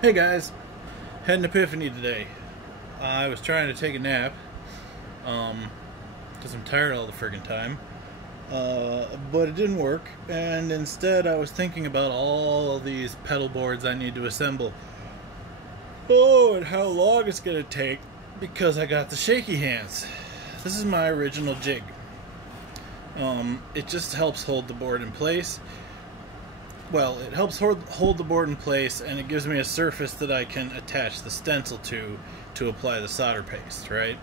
Hey guys, had an epiphany today. I was trying to take a nap, because I'm tired all the friggin' time, but it didn't work, and instead I was thinking about all of these pedal boards I need to assemble. Oh, and how long it's gonna take, because I got the shaky hands. This is my original jig. It just helps hold the board in place. Well, it helps hold the board in place, and it gives me a surface that I can attach the stencil to apply the solder paste, right?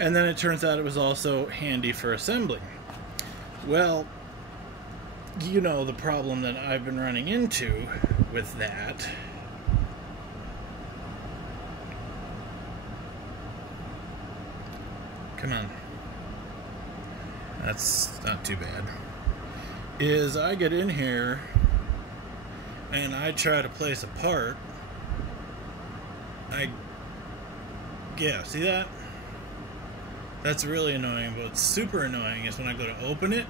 And then it turns out it was also handy for assembling. Well, you know the problem that I've been running into with that. Come on. That's not too bad. Is I get in here and I try to place a part. Yeah, see that? That's really annoying, but what's super annoying is when I go to open it,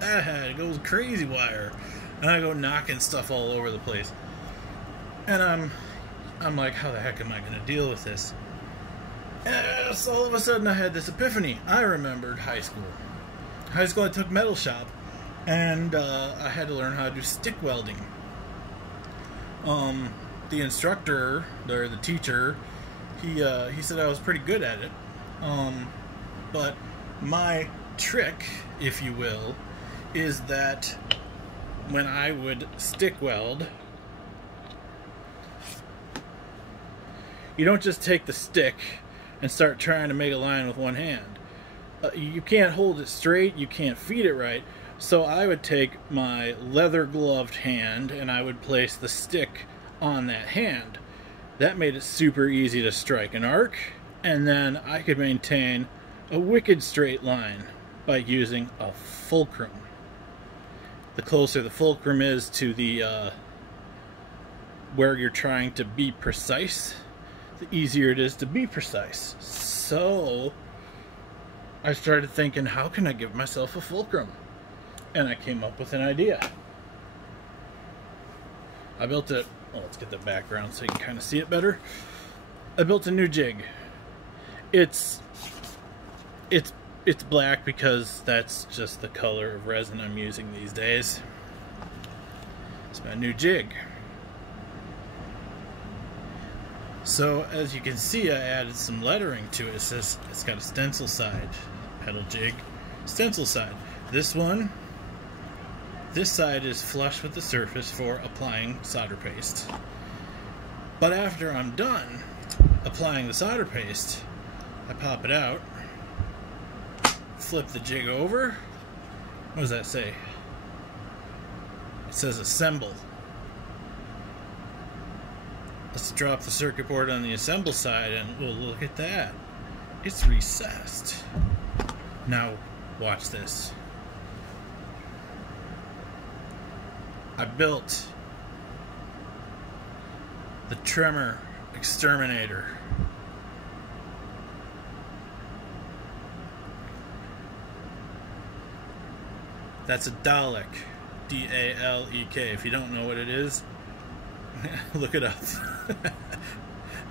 it goes crazy wire, and I go knocking stuff all over the place. And I'm like, how the heck am I going to deal with this? And so all of a sudden I had this epiphany. I remembered high school. High school I took metal shop. And I had to learn how to do stick welding. The instructor, or the teacher, he said I was pretty good at it. But my trick, if you will, is that when I would stick weld, you don't just take the stick and start trying to make a line with one hand. You can't hold it straight, you can't feed it right. So I would take my leather gloved hand and I would place the stick on that hand. That made it super easy to strike an arc, and then I could maintain a wicked straight line by using a fulcrum. The closer the fulcrum is to the where you're trying to be precise, the easier it is to be precise. So I started thinking, how can I give myself a fulcrum? And I came up with an idea. I built it. Well, let's get the background so you can kind of see it better. I built a new jig. It's black because that's just the color of resin I'm using these days. It's my new jig. So as you can see, I added some lettering to it. It says it's got a stencil side, pedal jig, stencil side. This side is flush with the surface for applying solder paste. But after I'm done applying the solder paste, I pop it out, flip the jig over. What does that say? It says assemble. Let's drop the circuit board on the assemble side, and we'll look at that. It's recessed. Now watch this. I built the tremor exterminator. That's a Dalek, D-A-L-E-K. If you don't know what it is, look it up.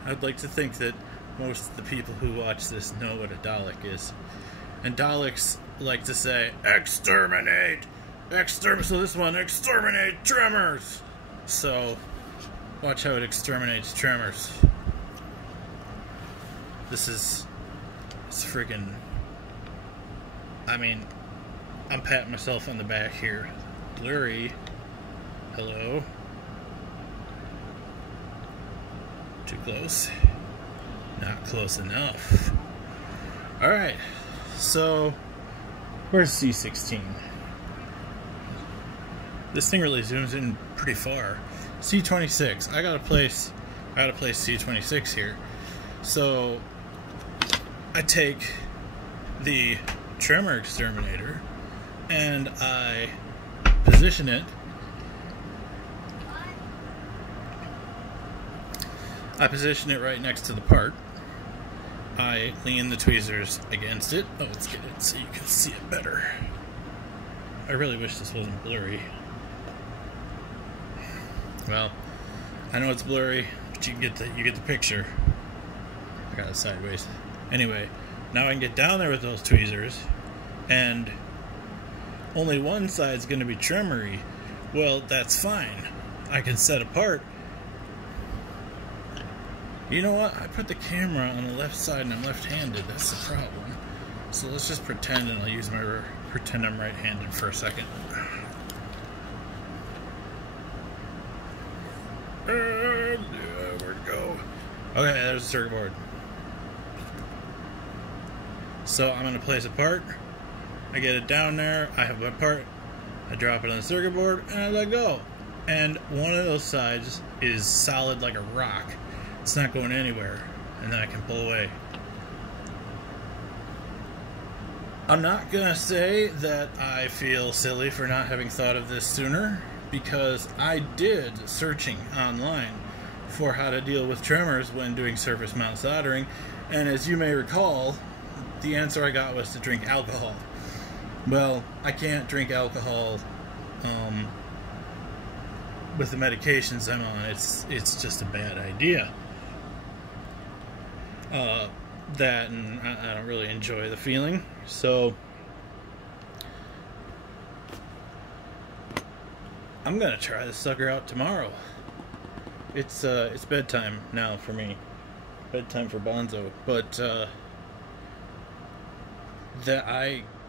I'd like to think that most of the people who watch this know what a Dalek is. And Daleks like to say, exterminate! So this one, exterminate tremors! So, watch how it exterminates tremors. It's friggin'... I mean, I'm patting myself on the back here. Blurry. Hello? Too close? Not close enough. Alright, so, where's C16? This thing really zooms in pretty far. C26. I gotta place C26 here. So I take the tremor exterminator and I position it. I position it right next to the part. I lean the tweezers against it. Oh, let's get it so you can see it better. I really wish this wasn't blurry. Well, I know it's blurry, but you get the picture. I got it sideways. Anyway, now I can get down there with those tweezers, and only one side's going to be tremory. Well, that's fine. I can set apart. You know what? I put the camera on the left side and I'm left-handed. That's the problem. So let's just pretend, and I'll use my pretend I'm right-handed for a second. Where'd it go? Okay, there's the circuit board. So I'm going to place a part. I get it down there. I have my part. I drop it on the circuit board and I let go. And one of those sides is solid like a rock. It's not going anywhere. And then I can pull away. I'm not going to say that I feel silly for not having thought of this sooner, because I did searching online for how to deal with tremors when doing surface mount soldering, and as you may recall, the answer I got was to drink alcohol. Well, I can't drink alcohol with the medications I'm on. It's just a bad idea. That, and I don't really enjoy the feeling, so I'm gonna try this sucker out tomorrow. It's bedtime now for me, bedtime for Bonzo, but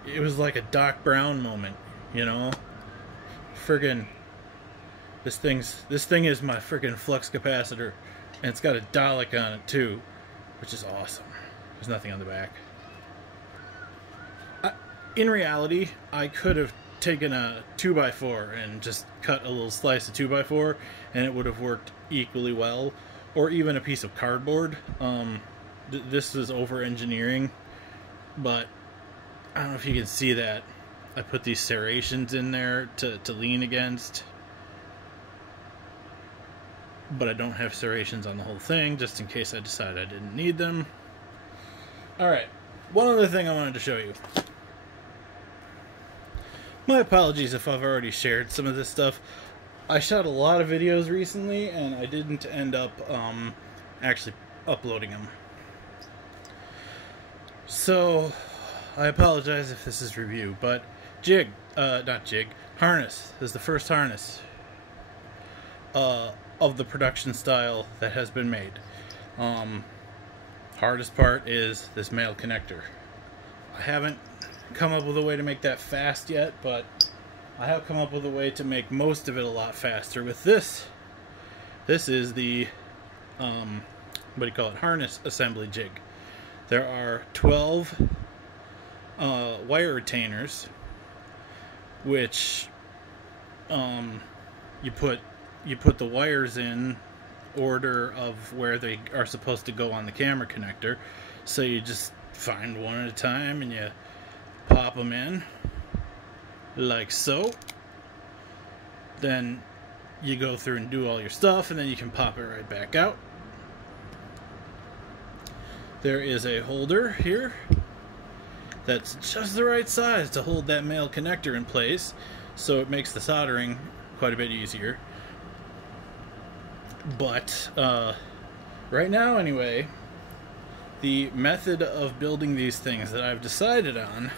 it was like a Doc Brown moment, you know. Friggin' this thing is my friggin' flux capacitor, and it's got a Dalek on it too, which is awesome. There's nothing on the back. In reality, I could have taken a 2x4 and just cut a little slice of 2x4 and it would have worked equally well, or even a piece of cardboard. This is over engineering, but I don't know if you can see that. I put these serrations in there to lean against, but I don't have serrations on the whole thing, just in case I decide I didn't need them. Alright, one other thing I wanted to show you. My apologies if I've already shared some of this stuff. I shot a lot of videos recently, and I didn't end up actually uploading them. So, I apologize if this is review, but harness is the first harness of the production style that has been made. Hardest part is this male connector. I haven't come up with a way to make that fast yet, but I have come up with a way to make most of it a lot faster with this. This is the harness assembly jig. There are 12 wire retainers, which you put the wires in order of where they are supposed to go on the camera connector. So you just find one at a time and you pop them in like so. Then you go through and do all your stuff, and then you can pop it right back out. There is a holder here that's just the right size to hold that male connector in place, so it makes the soldering quite a bit easier. But right now anyway, the method of building these things that I've decided on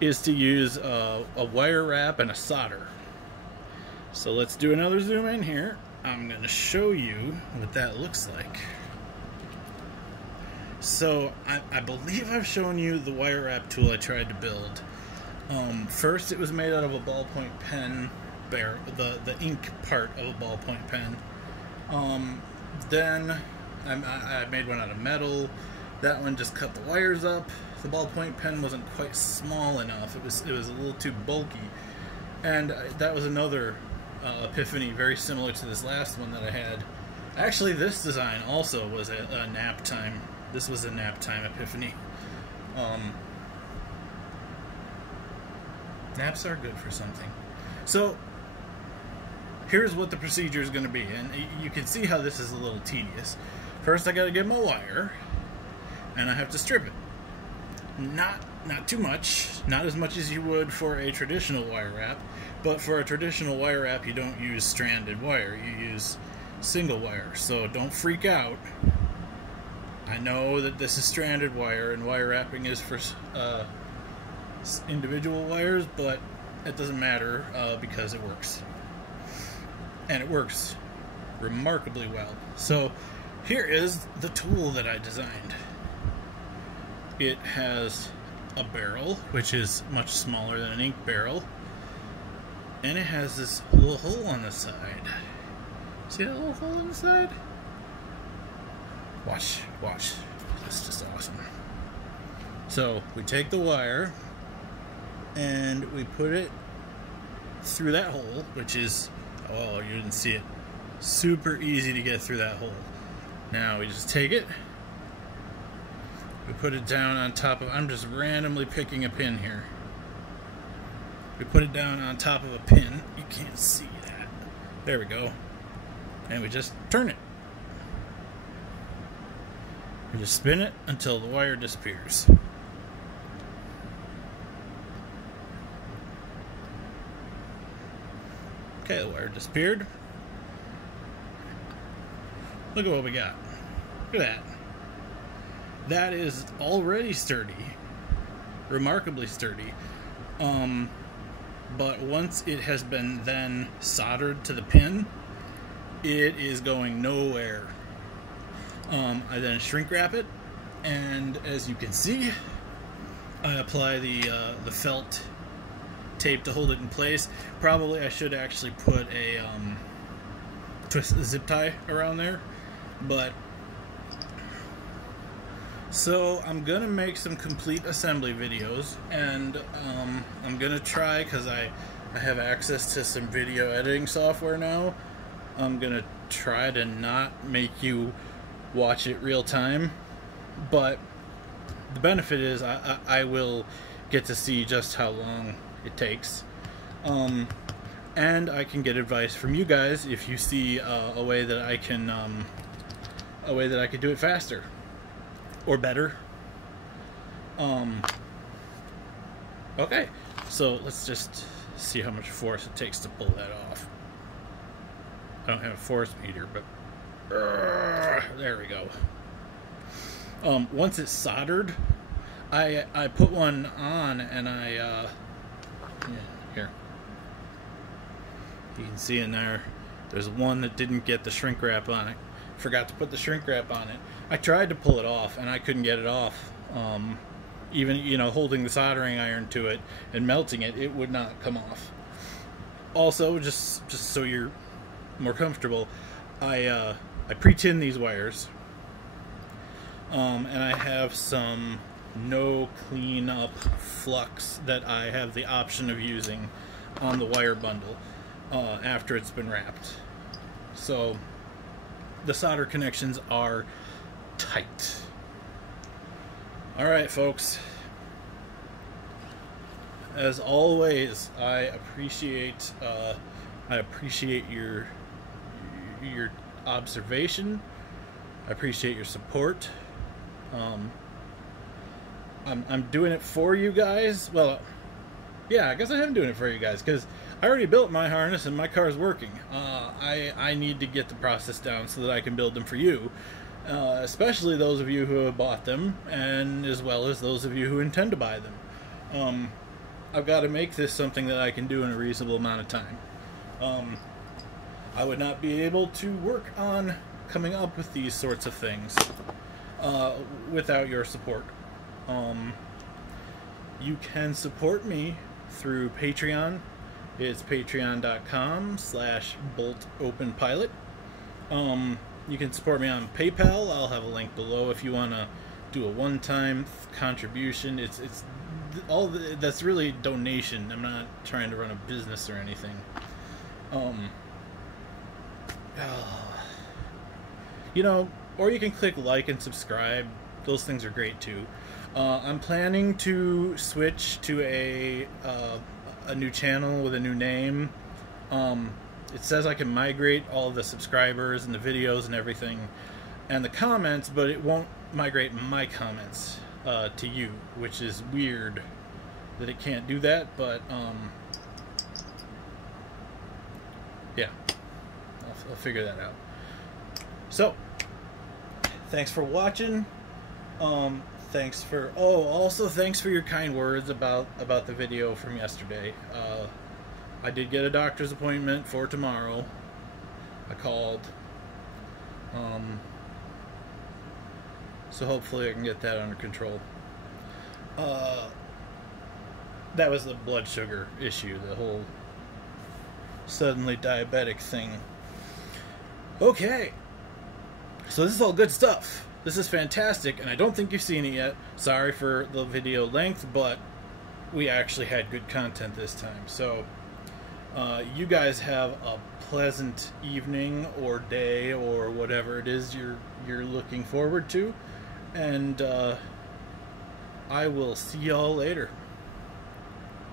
is to use a wire wrap and a solder. So let's do another zoom in here. I'm going to show you what that looks like. So I believe I've shown you the wire wrap tool I tried to build. First it was made out of a ballpoint pen barrel, the ink part of a ballpoint pen. Then I made one out of metal. That one just cut the wires up. The ballpoint pen wasn't quite small enough. It was a little too bulky. And that was another epiphany very similar to this last one that I had. Actually, this design also was a nap time. This was a nap time epiphany. Naps are good for something. So here's what the procedure is going to be, and you can see how this is a little tedious. First I got to get my wire, and I have to strip it. Not too much, not as much as you would for a traditional wire wrap, But for a traditional wire wrap, you don't use stranded wire, you use single wire. So don't freak out. I know that this is stranded wire and wire wrapping is for individual wires, but it doesn't matter because it works. And it works remarkably well. So here is the tool that I designed. It has a barrel, which is much smaller than an ink barrel, and it has this little hole on the side. See that little hole on the side? Watch. It's just awesome. So we take the wire and we put it through that hole, which is, oh, you didn't see it, super easy to get through that hole. Now we just take it, we put it down on top of, I'm just randomly picking a pin here. We put it down on top of a pin. You can't see that. There we go. And we just turn it. We just spin it until the wire disappears. Okay, the wire disappeared. Look at what we got. Look at that. That is already sturdy. Remarkably sturdy. But once it has been then soldered to the pin, it is going nowhere. I then shrink wrap it, and as you can see, I apply the felt tape to hold it in place. Probably I should actually put a zip tie around there, but so I'm gonna make some complete assembly videos, and I'm gonna try, because I have access to some video editing software now. I'm gonna try to not make you watch it real time, but the benefit is I will get to see just how long it takes, and I can get advice from you guys if you see a way that I can do it faster or better. Okay, so let's just see how much force it takes to pull that off. I don't have a force meter, but there we go. Once it's soldered, I put one on, and yeah, here. You can see in there, there's one that didn't get the shrink wrap on it. Forgot to put the shrink wrap on it. I tried to pull it off, and I couldn't get it off. Even, you know, holding the soldering iron to it and melting it, it would not come off. Also, just so you're more comfortable, I pre-tin these wires, and I have some no clean up flux that I have the option of using on the wire bundle after it's been wrapped. So the solder connections are tight. Alright, folks, as always, I appreciate your observation. I appreciate your support. I'm doing it for you guys. Well, yeah, I guess I am doing it for you guys, because I already built my harness and my car is working. I need to get the process down so that I can build them for you, especially those of you who have bought them, and as well as those of you who intend to buy them. I've got to make this something that I can do in a reasonable amount of time. I would not be able to work on coming up with these sorts of things without your support. You can support me through Patreon. It's patreon.com/Bolt Openpilot. You can support me on PayPal. I'll have a link below if you want to do a one-time contribution. It's all that's really donation. I'm not trying to run a business or anything. You know, or you can click like and subscribe. Those things are great too. I'm planning to switch to a new channel with a new name. It says I can migrate all the subscribers and the videos and everything and the comments, but it won't migrate my comments to you, which is weird that it can't do that, but yeah, I'll figure that out. So, thanks for watching. Thanks for also thanks for your kind words about the video from yesterday. I did get a doctor's appointment for tomorrow. I called. So hopefully I can get that under control. That was the blood sugar issue, the whole suddenly diabetic thing. Okay, so this is all good stuff. This is fantastic, and I don't think you've seen it yet. Sorry for the video length, but we actually had good content this time. So you guys have a pleasant evening or day or whatever it is you're looking forward to, and I will see y'all later.